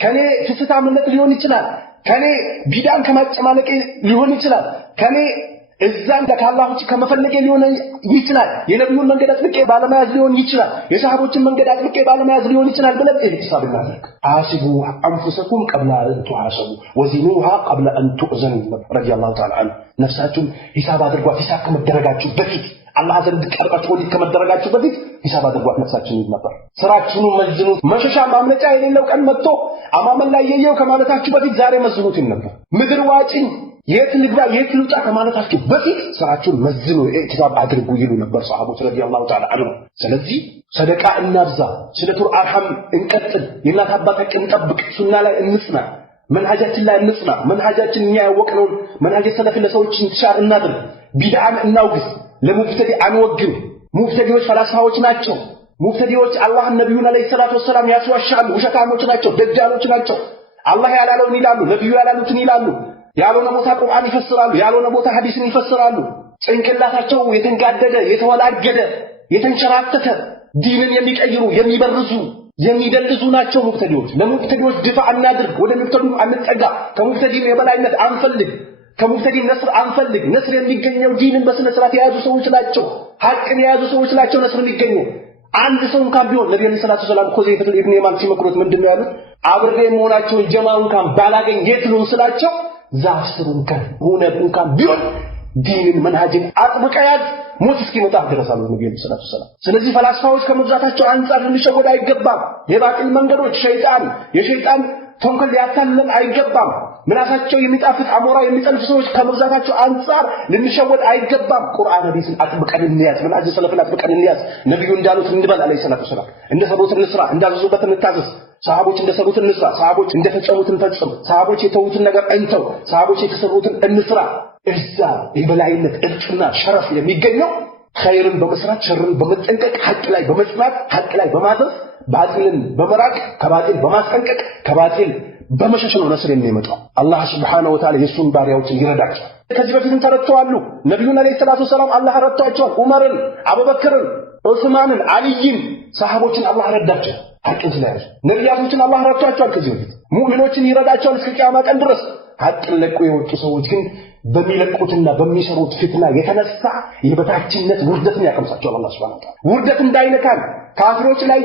ከኔ ፍስታምነት ሊሆን ይችላል ከኔ ቢዳን ከማጨማለቅ ሊሆን ይችላል ከኔ እዛን ከአላህ ውጭ ከመፈለግ ሊሆን ይችላል የነብዩን መንገድ አጥብቄ ባለመያዝ ሊሆን ይችላል የሰሃቦችን መንገድ አጥብቄ ባለመያዝ ሊሆን ይችላል ብለን ኢህቲሳብ እናድርግ አሲቡ አንፉሰኩም ቀብለ አን ተሐሰቡ ወዚኑሃ ቀብለ አን ተኡዘኑ ረዲየላሁ ተዓላ ዐንሁ ነፍሳችሁን ሂሳብ አድርጓት ሂሳብ ከመደረጋችሁ በፊት አላህ ዘንድ ቀርባችሁ ከመደረጋችሁ በፊት ሂሳብ አድርጓት ነፍሳችሁን ነበር ስራችሁን መዝኑት መሸሻ ማምለጫ የሌለው ቀን መጥቶ አማመን ላይ የየው ከማለታችሁ በፊት ዛሬ መዝኑት ነበር ምድር ዋጪኝ የት ልግባ የት ልውጣ ከማለታችሁ በፊት ስራችሁን መዝኑ ኢህቲሳብ አድርጉ ይሉ ነበር ሰሃቦች ረዲየላሁ ተዓላ ዐንሁ ስለዚህ ሰደቃ እናብዛ ስለቱር አርሐም እንቀጥል የእናት አባታችን እንጠብቅ ሱና ላይ እንጽና መንሃጃችን ላይ እንጽና መንሃጃችን እኛ ያወቅነው መንሃጅ ሰለፍ ለሰዎች እንሻር እናድርግ ቢድዓን እናውግዝ ለሙብተዲ አንወግም ሙብተዲዎች ፈላስፋዎች ናቸው ሙብተዲዎች አላህ ነብዩን አለይሂ ሰላቱ ወሰለም ያስዋሻሉ ውሸታሞች ናቸው ደጃሎች ናቸው አላህ ያላለውን ይላሉ ነብዩ ያላሉትን ይላሉ ያልሆነ ቦታ ቁርአን ይፈስራሉ ያልሆነ ቦታ ሐዲስን ይፈስራሉ ጭንቅላታቸው የተንጋደደ የተወላገደ የተንቸራተተ ዲንን የሚቀይሩ የሚበርዙ የሚደልዙ ናቸው ሙብተዲዎች ለሙብተዲዎች ድፋ እናድርግ ወደ ሙብተዲ አንጠጋ ከሙብተዲ የበላይነት አንፈልግ ከሙብተዲ ነስር አንፈልግ ነስር የሚገኘው ዲንን በስነ ስርዓት የያዙ ሰዎች ናቸው ሐቅን የያዙ ሰዎች ናቸው ነስር የሚገኘው አንድ ሰው እንኳን ቢሆን ነብዩ ሰለላሁ ዐለይሂ ወሰለም ኮዘይፈት ኢብኑ የማን ሲመክሩት ምንድነው ያሉት አብሬ መሆናቸው ጀማውን እንኳን ባላገኝ የት ነው ስላቸው ዛፍ ስር እንኳን ቢሆን ዲንን መንሃጅን አጥብቀያት ሞት እስኪመጣ ድረሳሉ ነብዩ ሰለላሁ ዐለይሂ ወሰለም ስለዚህ ፈላስፋዎች ከመብዛታቸው አንፃር ልንሸወድ አይገባም የባጢል መንገዶች የሸይጣን ተንኮል ያታለን አይገባም ምናሳቸው የሚጣፍጥ አሞራ የሚጠልፍ ሰዎች ከመብዛታቸው አንፃር ልንሸወድ አይገባም ቁርአን ሐዲስን አጥብቀን እንያዝ መንሃጅ ሰለፍን አጥብቀን እንያዝ ነብዩ እንዳሉት እንበል አለይሂ ሰላቱ ወሰለም እንደሰሩት እንስራ እንዳዘዙበት እንታዘዝ ሰሃቦች እንደሰሩት እንስራ ሰሃቦች እንደፈጸሙት እንፈጽም ሰሃቦች የተውትን ነገር እንተው ሰሃቦች የተሰሩትን እንስራ እዛ የበላይነት እርቅና ሸረፍ የሚገኘው ኸይርን በመስራት ሸርን በመጠንቀቅ ሐቅ ላይ በመጽናት ሐቅ ላይ በማዘዝ ባጢልን በመራቅ ከባጢል በማስጠንቀቅ ከባጢል በመሸሽ ነው ነስር የሚመጣው። አላህ Subhanahu Wa Ta'ala የሱን ባሪያዎችን ይረዳቸው። ከዚህ በፊትም ተረድተዋል። ነብዩና አለይሂ ሰላቱ ሰላም አላህ ረድቷቸዋል። ዑመርን፣ አቡበክርን፣ ዑስማንን፣ አልይን ሰሃቦችን አላህ ረዳቸው። ሐቅን ስለያዙ ነብያቶችን አላህ ረድቷቸዋል። ከዚህ በፊት ሙእሚኖችን ይረዳቸዋል እስከ ቂያማ ቀን ድረስ። ሐቅን ለቆ የወጡ ሰዎች ግን በሚለቁትና በሚሰሩት ፍትና የተነሳ የበታችነት ውርደትን ያቀምሳቸዋል። አላህ Subhanahu Wa Ta'ala ውርደት እንዳይነካን ካፊሮች ላይ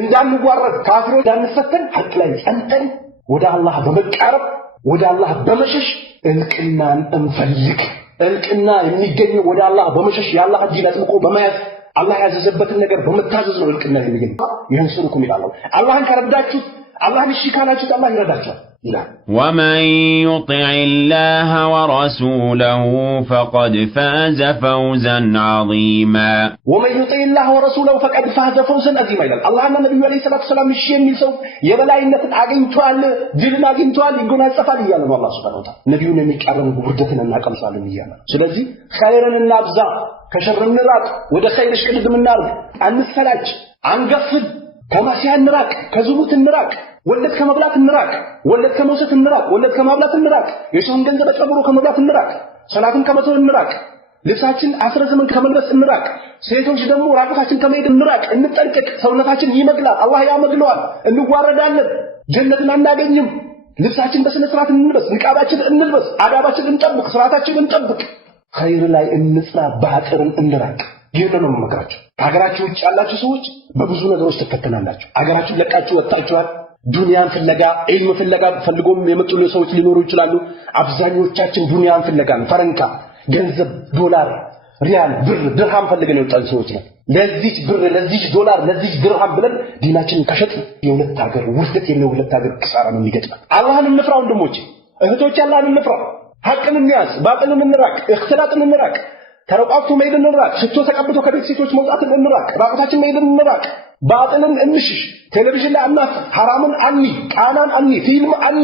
እንዳንዋረድ ካፊሮች እንዳንፈተን ሐቅ ላይ ጸንተን ወደ አላህ በመቃረብ ወደ አላህ በመሸሽ እልቅናን እንፈልግ። እልቅና የሚገኘው ወደ አላህ በመሸሽ የአላህ ዲን አጥብቆ በመያዝ አላህ ያዘዘበትን ነገር በመታዘዝ ነው እልቅና የሚገኘው። ይህንሱሩኩም ይላል። አላህን ከረዳችሁት አላህን እሺ ካላችሁት አላህ ይረዳችኋል ይላል። ومن يطع الله ورسوله فقد فاز فوزا عظيما ومن يطع الله ورسوله فقد فاز فوزا عظيما ይላል። አላህና ነብዩ አለይሂ ሰላቱ ሰላም እሺ የሚል ሰው የበላይነትን አግኝቷል፣ ድልን አግኝቷል፣ ይጎናጸፋል እያለ ነው አላህ Subhanahu Wa Ta'ala። ነብዩን የሚቃረን ውርደትን እናቀምሳለን እያለ። ስለዚህ ኸይርን እናብዛ፣ ከሸር እንራቅ፣ ወደ ኸይር ሽቅድም እናርግ፣ አንሰላች፣ አንገፍል፣ ከማሲያ እንራቅ፣ ከዝሙት እንራቅ፣ ወለድ ከመብላት እንራቅ፣ ወለድ ከመውሰድ እንራቅ፣ ወለድ ከማብላት እንራቅ፣ የሰውን ገንዘብ ጨምሮ ከመብላት እንራቅ፣ ሰላትን ከመተው እንራቅ፣ ልብሳችን አስረዝመን ከመልበስ እንራቅ፣ ሴቶች ደግሞ ራቁታችን ከመሄድ እንራቅ፣ እንጠንቀቅ። ሰውነታችን ይመግላል፣ አላህ ያመግለዋል፣ እንዋረዳለን፣ ጀነትን አናገኝም። ልብሳችን በስነ ስርዓት እንልበስ፣ ንቃባችን እንልበስ፣ አዳባችን እንጠብቅ፣ ስርዓታችን እንጠብቅ፣ ኸይር ላይ እንጽና፣ ባጥርን እንራቅ። ይሄንን ነው የምመክራችሁ። ከሀገራችሁ ውጭ ያላችሁ ሰዎች በብዙ ነገሮች ተፈተናላችሁ። ሀገራችሁን ለቃችሁ ወጣችኋል። ዱንያን ፍለጋ ዒልም ፍለጋ ፈልጎም የመጡ ሰዎች ሊኖሩ ይችላሉ። አብዛኞቻችን ዱንያን ፍለጋን ፈረንካ፣ ገንዘብ፣ ዶላር፣ ሪያል፣ ብር፣ ድርሃም ፈልገን የወጣን ሰዎች ነን። ለዚህ ብር፣ ለዚህ ዶላር፣ ለዚህ ድርሃም ብለን ዲናችንን ከሸጥን የሁለት ሀገር ውርደት የሁለት ሀገር ኪሳራ ነው የሚገጥመን። አላህን እንፍራ ወንድሞቼ እህቶቼ፣ አላህን እንፍራ። ሐቅን እንያዝ፣ ባጥልን እንራቅ፣ እኽትላጥን እንራቅ፣ ተረቋቅቶ መሄድን እንራቅ፣ ሽቶ ተቀብቶ ከቤት ሴቶች መውጣትን እንራቅ፣ ራቁታችን መሄድን እንራቅ፣ ባጥልን እንሽሽ፣ ቴሌቪዥን ላይ አናፍ፣ ሐራምን አኒ፣ ቃናን አኒ፣ ፊልም አኒ።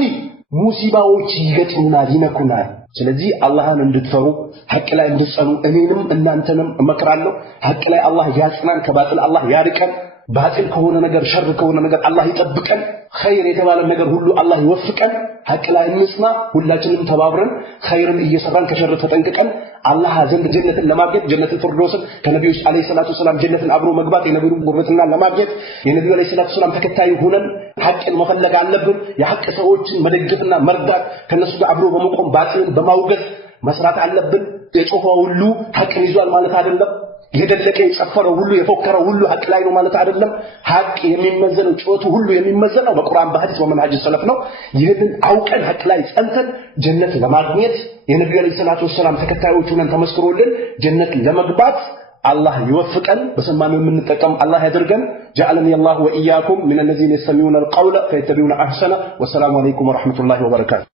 ሙሲባዎች ይገጥሙናል፣ ይነኩናል። ስለዚህ አላህን እንድትፈሩ ሐቅ ላይ እንድትጸኑ እኔንም እናንተንም እመክራለሁ። ሐቅ ላይ አላህ ያጽናን፣ ከባጥል አላህ ያርቀን። ባጥል ከሆነ ነገር ሸር ከሆነ ነገር አላህ ይጠብቀን። ኸይር የተባለ ነገር ሁሉ አላህ ይወፍቀን። ሐቅ ላይ እንጽና፣ ሁላችንም ተባብረን ኸይርን እየሰራን ከሸር ተጠንቅቀን አላህ ዘንድ ጀነትን ለማግኘት ጀነቱል ፊርደውስን ከነብዩ አለይሂ ሰላቱ ሰላም ጀነትን አብሮ መግባት የነብዩ ጉርበትና ለማግኘት የነብዩ አለይሂ ሰላቱ ሰላም ተከታይ ሆነን ሐቅን መፈለግ አለብን። የሐቅ ሰዎችን መደገፍና መርዳት ከነሱ ጋር አብሮ በመቆም ባጥልን በማውገዝ መስራት አለብን። የጮኸው ሁሉ ሐቅን ይዟል ማለት አይደለም። የደለቀ የጨፈረው ሁሉ የፎከረው ሁሉ ሐቅ ላይ ነው ማለት አይደለም። ሐቅ የሚመዘነው ጩኸቱ ሁሉ የሚመዘነው በቁርአን በሐዲስ በመንሃጅ ሰለፍ ነው። ይህንን አውቀን ሐቅ ላይ ጸንተን ጀነት ለማግኘት የነብዩ አለይሂ ሰላቱ ሰላም ተከታዮች ሆነን ተመስክሮልን ጀነት ለመግባት አላህ ይወፍቀን። በሰማነው የምንጠቀም አላህ ያድርገን። جعلني الله وإياكم من الذين يستمعون القول فيتبعون أحسنه والسلام عليكم ورحمة الله وبركاته.